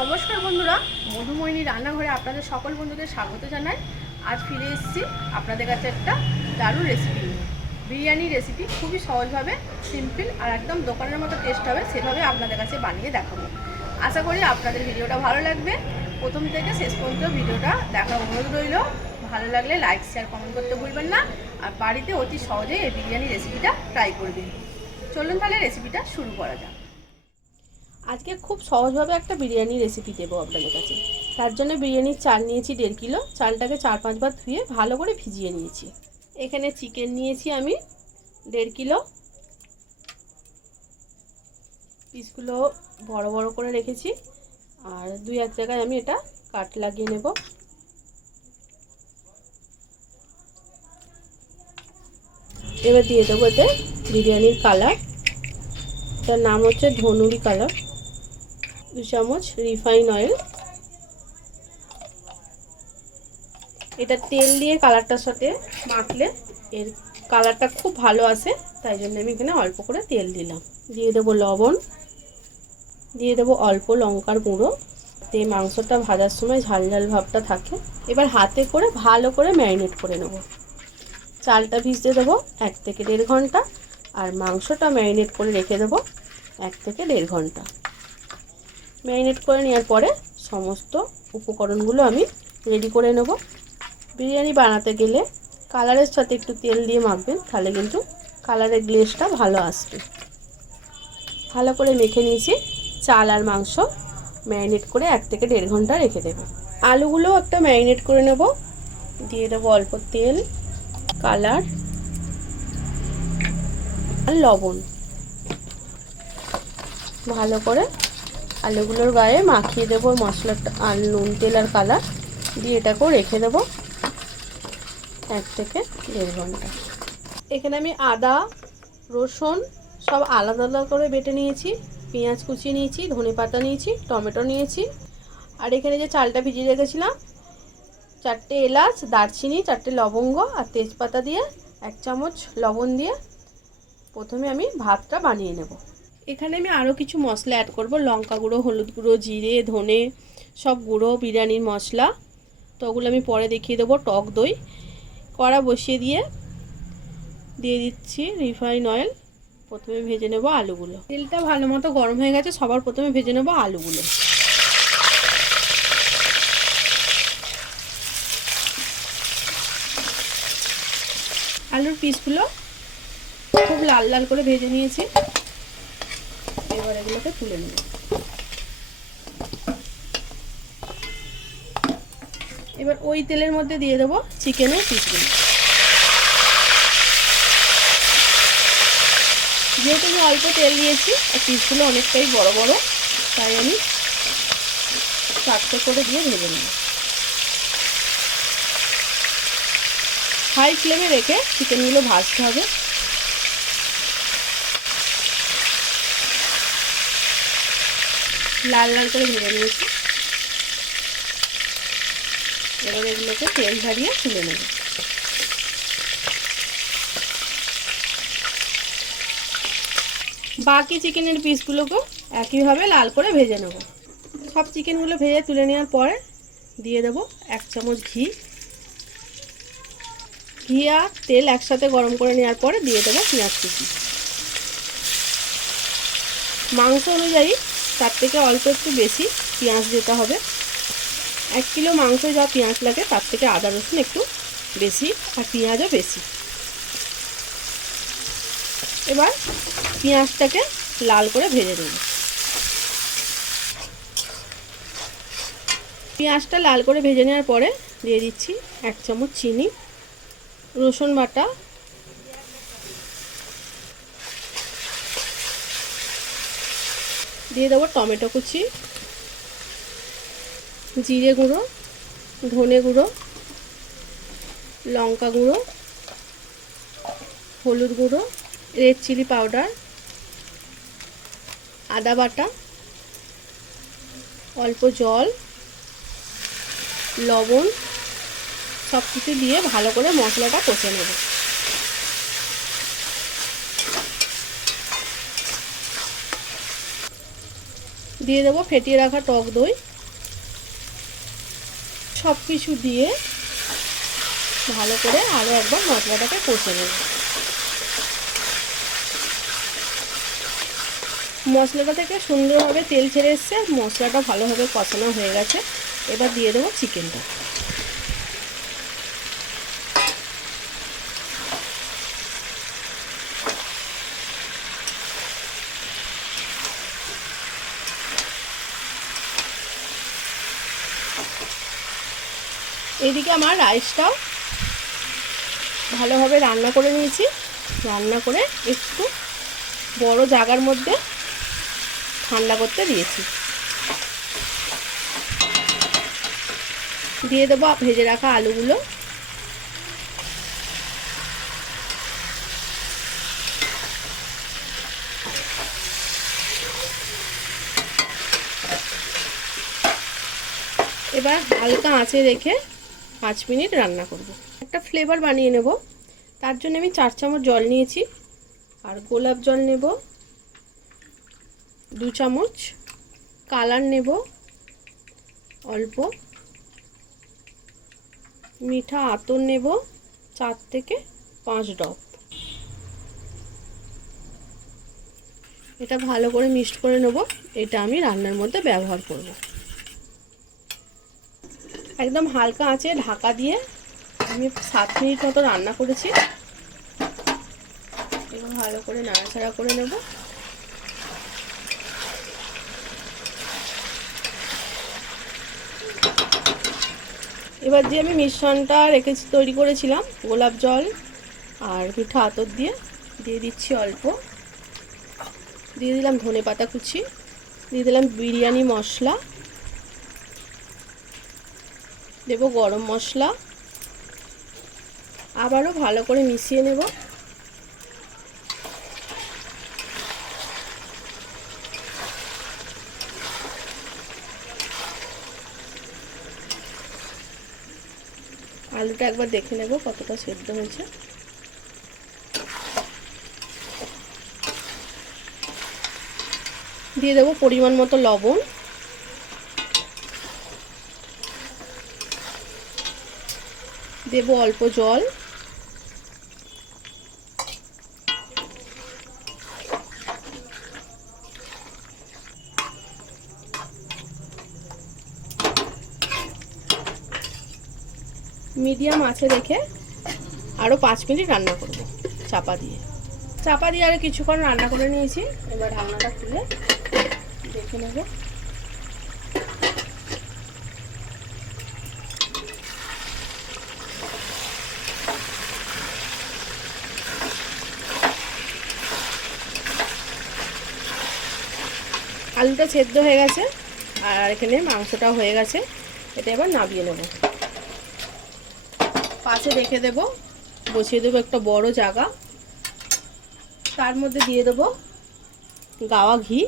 নমস্কার বন্ধুরা, মধুময়নী রান্নাঘরে আপনাদের সকল বন্ধুদের স্বাগত জানাই। আজ ফিরে এসেছি আপনাদের কাছে একটা দারুণ রেসিপি নিয়ে। বিরিয়ানি রেসিপি খুবই সহজভাবে, সিম্পল আর একদম দোকানের মতো টেস্ট হবে, সেভাবে আপনাদের কাছে বানিয়ে দেখাবো। আশা করি আপনাদের ভিডিওটা ভালো লাগবে। প্রথম থেকে শেষ পর্যন্ত ভিডিওটা দেখার অনুরোধ রইল। ভালো লাগলে লাইক, শেয়ার, কমেন্ট করতে ভুলবেন না। আর বাড়িতে অতি সহজেই এই বিরিয়ানি রেসিপিটা ট্রাই করবেন। চলুন তাহলে রেসিপিটা শুরু করা যাক। আজকে খুব সহজভাবে একটা বিরিয়ানি রেসিপি দেবো আপনাদের কাছে। তার জন্য বিরিয়ানির চাল নিয়েছি 1.5 কিলো। চালটাকে 4-5 বার ধুয়ে ভালো করে ভিজিয়ে নিয়েছি। এখানে চিকেন নিয়েছি আমি 1.5 কিলো। পিসগুলো বড় বড় করে রেখেছি, আর 2-1 জায়গায় আমি এটা কাট লাগিয়ে নেব। এবার দিয়ে দেবো এতে বিরিয়ানির কালার, তার নাম হচ্ছে ধনুরি কালার। 2 চামচ রিফাইন অয়েল। এটা তেল দিয়ে কালারটার সাথে মাখলে এর কালারটা খুব ভালো আসে, তাই জন্য আমি এখানে অল্প করে তেল দিলাম। দিয়ে দেবো লবণ, দিয়ে দেবো অল্প লঙ্কার গুঁড়ো, তে মাংসটা ভাজার সময় ঝাল ঝাল ভাবটা থাকে। এবার হাতে করে ভালো করে ম্যারিনেট করে নেব। চালটা ভিজতে দেবো 1 থেকে 1.5 ঘন্টা, আর মাংসটা ম্যারিনেট করে রেখে দেবো 1 থেকে 1.5 ঘন্টা। ম্যারিনেট করে নেওয়ার পরে সমস্ত উপকরণগুলো আমি রেডি করে নেব। বিরিয়ানি বানাতে গেলে কালারের সাথে একটু তেল দিয়ে মাখবেন, তাহলে কিন্তু কালারের গ্লেজটা ভালো আসবে। ভালো করে মেখে নিয়েছি। চাল আর মাংস ম্যারিনেট করে 1 থেকে 1.5 ঘন্টা রেখে দেব। আলুগুলো একটা ম্যারিনেট করে নেব। দিয়ে দেবো অল্প তেল, কালার আর লবণ। ভালো করে আলুগুলোর গায়ে মাখিয়ে দেবো মশলাটা আর নুন, তেল আর কালার দিয়ে এটাকেও রেখে দেবো 1 থেকে 1.5 ঘন্টা। এখানে আমি আদা, রসুন সব আলাদা আলাদা করে বেটে নিয়েছি। পেঁয়াজ কুচিয়ে নিয়েছি, ধনেপাতা নিয়েছি, টমেটো নিয়েছি। আর এখানে যে চালটা ভিজিয়ে রেখেছিলাম, 4টে এলাচ, দারচিনি, 4টে লবঙ্গ আর তেজপাতা দিয়ে 1 চামচ লবণ দিয়ে প্রথমে আমি ভাতটা বানিয়ে নেব। এখানে আমি আরও কিছু মশলা অ্যাড করব। লঙ্কা গুঁড়ো, হলুদ গুঁড়ো, জিরে, ধনে সব গুঁড়ো, বিরিয়ানির মশলা। তো ওগুলো আমি পরে দেখিয়ে দেবো। টক দই। কড়া বসিয়ে দিয়ে দিচ্ছি রিফাইন অয়েল। প্রথমে ভেজে নেব আলুগুলো। তেলটা ভালো মতো গরম হয়ে গেছে, সবার প্রথমে ভেজে নেব আলুগুলো। আলুর পিসগুলো খুব লাল লাল করে ভেজে নিয়েছি। এবার এগুলোকে তুলে নেব। এবার ওই তেলের মধ্যে দিয়ে দেবো চিকেনের পিসগুলো। যেহেতু আমি অল্প তেল দিয়েছি আর পিসগুলো অনেকটাই বড় বড়, তাই আমি 4টে করে দিয়ে ভেজে নেব। হাই ফ্লেমে রেখে চিকেনগুলো ভাজতে হবে। লাল লাল করে ভেজে নিয়েছি। এবার এগুলোকে তেল ঝারিয়ে তুলে নেব। বাকি চিকেনের পিসগুলোকেও একইভাবে লাল করে ভেজে নেব। সব চিকেনগুলো ভেজে তুলে নেওয়ার পরে দিয়ে দেবো 1 চামচ ঘি। ঘি আর তেল একসাথে গরম করে নেওয়ার পরে দিয়ে দেবো পেঁয়াজ কুচি। মাংস অনুযায়ী তার থেকে অল্প একটু বেশি পেঁয়াজ দিতে হবে। 1 কিলো মাংস যা পেঁয়াজ লাগে তার থেকে আদা রসুন একটু বেশি আর পেঁয়াজও বেশি। এবার পেঁয়াজটাকে লাল করে ভেজে নেব। পেঁয়াজটা লাল করে ভেজে নেওয়ার পরে দিয়ে দিচ্ছি 1 চামচ চিনি, রসুন বাটা, দিয়ে দেবো টমেটো কুচি, জিরে গুঁড়ো, ধনে গুঁড়ো, লঙ্কা গুঁড়ো, হলুদ গুঁড়ো, রেড চিলি পাউডার, আদা বাটা, অল্প জল, লবণ সব কিছু দিয়ে ভালো করে মশলাটা কষে নেব। দিয়ে দেবো ফেটিয়ে রাখা টক দই। সব কিছু দিয়ে ভালো করে আরও একবার মশলাটাকে কষে নেব। মশলাটা থেকে সুন্দরভাবে তেল ছেড়ে এসছে, আর মশলাটা ভালোভাবে কষানো হয়ে গেছে। এবার দিয়ে দেবো চিকেনটা। এদিকে আমার রাইসটাও ভালোভাবে রান্না করে নিয়েছি। রান্না করে একটু বড় জায়গার মধ্যে ঠান্ডা করতে দিয়েছি। দিয়ে দেবো ভেজে রাখা আলুগুলো। এবার হালকা আঁচে রেখে 5 মিনিট রান্না করব। একটা ফ্লেভার বানিয়ে নেব। তার জন্য আমি 4 চামচ জল নিয়েছি, আর গোলাপ জল নেব 2 চামচ, কালার নেব অল্প, মিঠা আতর নেব 4 থেকে 5 ড্রপ। এটা ভালো করে মিক্সড করে নেব। এটা আমি রান্নার মধ্যে ব্যবহার করব। একদম হালকা আঁচে ঢাকা দিয়ে আমি 7 মিনিট মতো রান্না করেছি। এবার ভালো করে নাড়াচাড়া করে নেব। এবার যে আমি মিশ্রণটা তৈরি করেছিলাম গোলাপ জল আর মিঠা আতর দিয়ে দিচ্ছি অল্প। দিয়ে দিলাম ধনেপাতা কুচি, দিয়ে দিলাম বিরিয়ানি মশলা, দেব গরম মশলা। আবারও ভালো করে মিশিয়ে নেব। আলুটা একবার দেখে নেব কতটা সেদ্ধ হয়েছে। দিয়ে দেবো পরিমাণ মতো লবণ, দেব অল্প জল, মিডিয়াম আঁচে রেখে আরও 5 মিনিট রান্না করব চাপা দিয়ে। আরও কিছুক্ষণ রান্না করে নিয়েছি। এবার ঢাকনাটা খুলে দেখে নেব। আলুটা সেদ্ধ হয়ে গেছে, আর এখানে মাংসটাও হয়ে গেছে। এটা এবার নামিয়ে নেব। পাশে রেখে দেব, বসিয়ে দেবো একটা বড় জায়গা। তার মধ্যে দিয়ে দেব গাওয়া ঘি।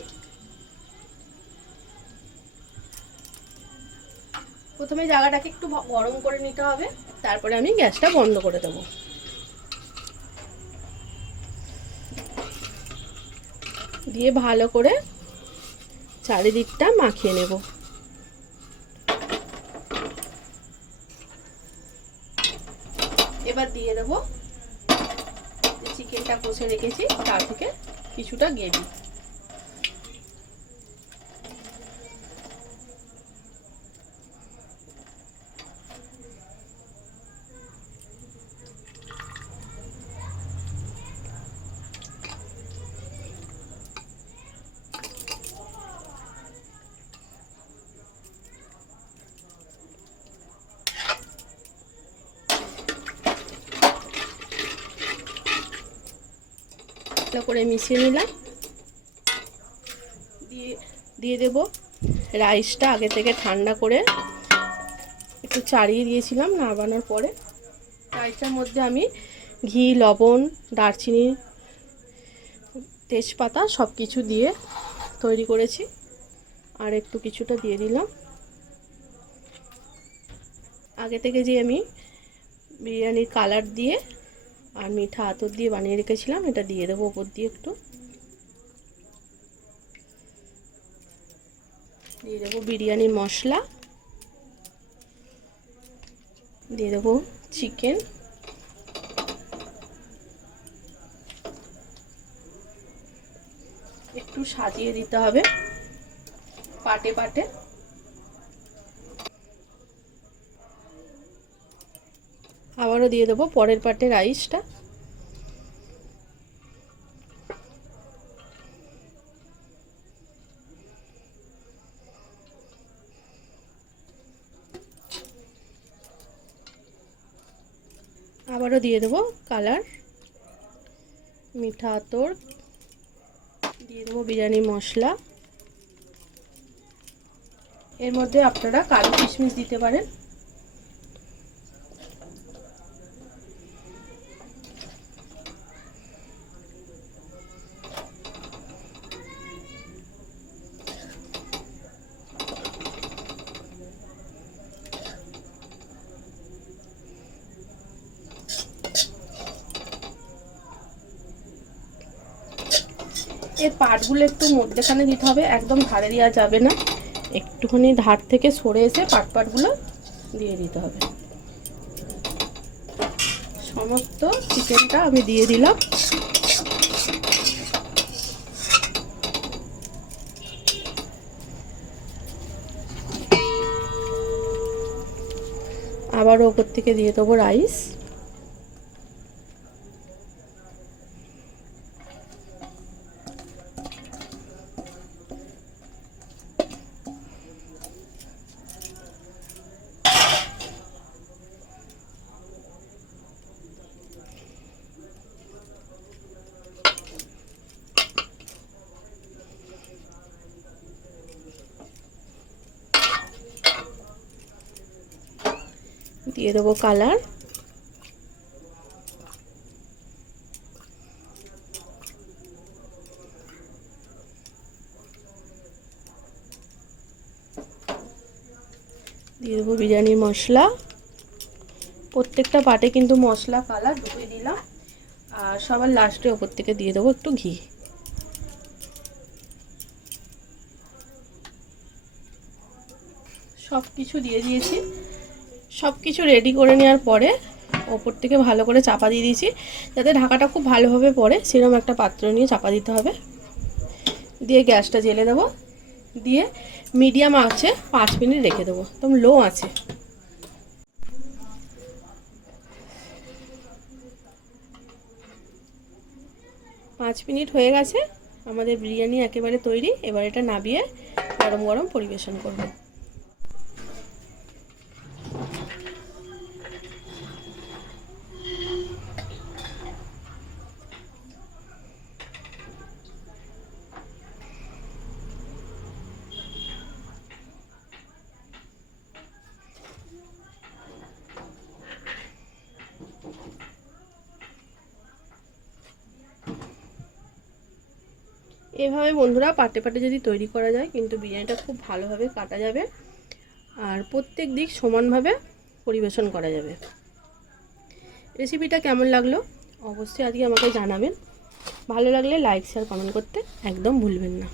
প্রথমে জায়গাটাকে একটু গরম করে নিতে হবে, তারপরে আমি গ্যাসটা বন্ধ করে দেব। দিয়ে ভালো করে চারিদিকটা মাখিয়ে নেব। এবার দিয়ে দেবো চিকেনটা কষে রেখেছি, তার থেকে কিছুটা গ্রেভি। করে মিশিয়ে নিলাম। দিয়ে দেব রাইসটা আগে থেকে ঠান্ডা করে একটু চাড়িয়ে দিয়েছিলাম নামানোর পরে। রাইসটার মধ্যে আমি ঘি, লবণ, দারচিনি, তেজপাতা সব কিছু দিয়ে তৈরি করেছি। আর একটু কিছুটা দিয়ে দিলাম। আগে থেকে যে আমি বিরিয়ানির কালার দিয়ে আর মিঠা আতর দিয়ে বানিয়ে রেখেছিলাম, এটা দিয়ে দেবো ওপর দিয়ে একটু। দিয়ে দেবো বিরিয়ানির মশলা, দিয়ে দেবো চিকেন, একটু সাজিয়ে দিতে হবে পাটে পাটে। আবারও দিয়ে দেবো পরের পাটে রাইসটা। আবারও দিয়ে দেবো কালার, মিঠা আতর, দিয়ে দেবো বিরিয়ানি মশলা। এর মধ্যে আপনারা কাজু কিশমিশ দিতে পারেন। এর পাটগুলো একটু মধ্যেখানে দিতে হবে, একদম ধারে দেওয়া যাবে না, একটুখানি ধার থেকে সরে এসে পাটগুলো দিয়ে দিতে হবে। সমস্ত চিকেনটা আমি দিয়ে দিলাম। আবার ওপর থেকে দিয়ে দেবো রাইস। দিয়ে দেবো কালার, দিয়ে দেবো বিরিয়ানির মশলা। প্রত্যেকটা পাটে কিন্তু মশলা কালার দুটোই দিলাম। আর সবার লাস্টে ওপর থেকে দিয়ে দেবো একটু ঘি। সব কিছু দিয়ে দিয়েছি। সব কিছু রেডি করে নেওয়ার পরে ওপর থেকে ভালো করে চাপা দিয়ে দিয়েছি, যাতে ঢাকাটা খুব ভালোভাবে পড়ে সেরকম একটা পাত্র নিয়ে চাপা দিতে হবে। দিয়ে গ্যাসটা জ্বেলে দেবো, দিয়ে মিডিয়াম আঁচে 5 মিনিট রেখে দেবো, একদম লো আছে। পাঁচ মিনিট হয়ে গেছে, আমাদের বিরিয়ানি একেবারে তৈরি। এবার এটা নামিয়ে গরম গরম পরিবেশন করব। এভাবে বন্ধুরা পাটে পাটে যদি তৈরি করা যায়, কিন্তু বিরিয়ানিটা খুব ভালোভাবে কাটা যাবে আর প্রত্যেক দিক সমানভাবে পরিবেশন করা যাবে। রেসিপিটা কেমন লাগলো অবশ্যই আজকে আমাকে জানাবেন। ভালো লাগলে লাইক শেয়ার কমেন্ট করতে একদম ভুলবেন না।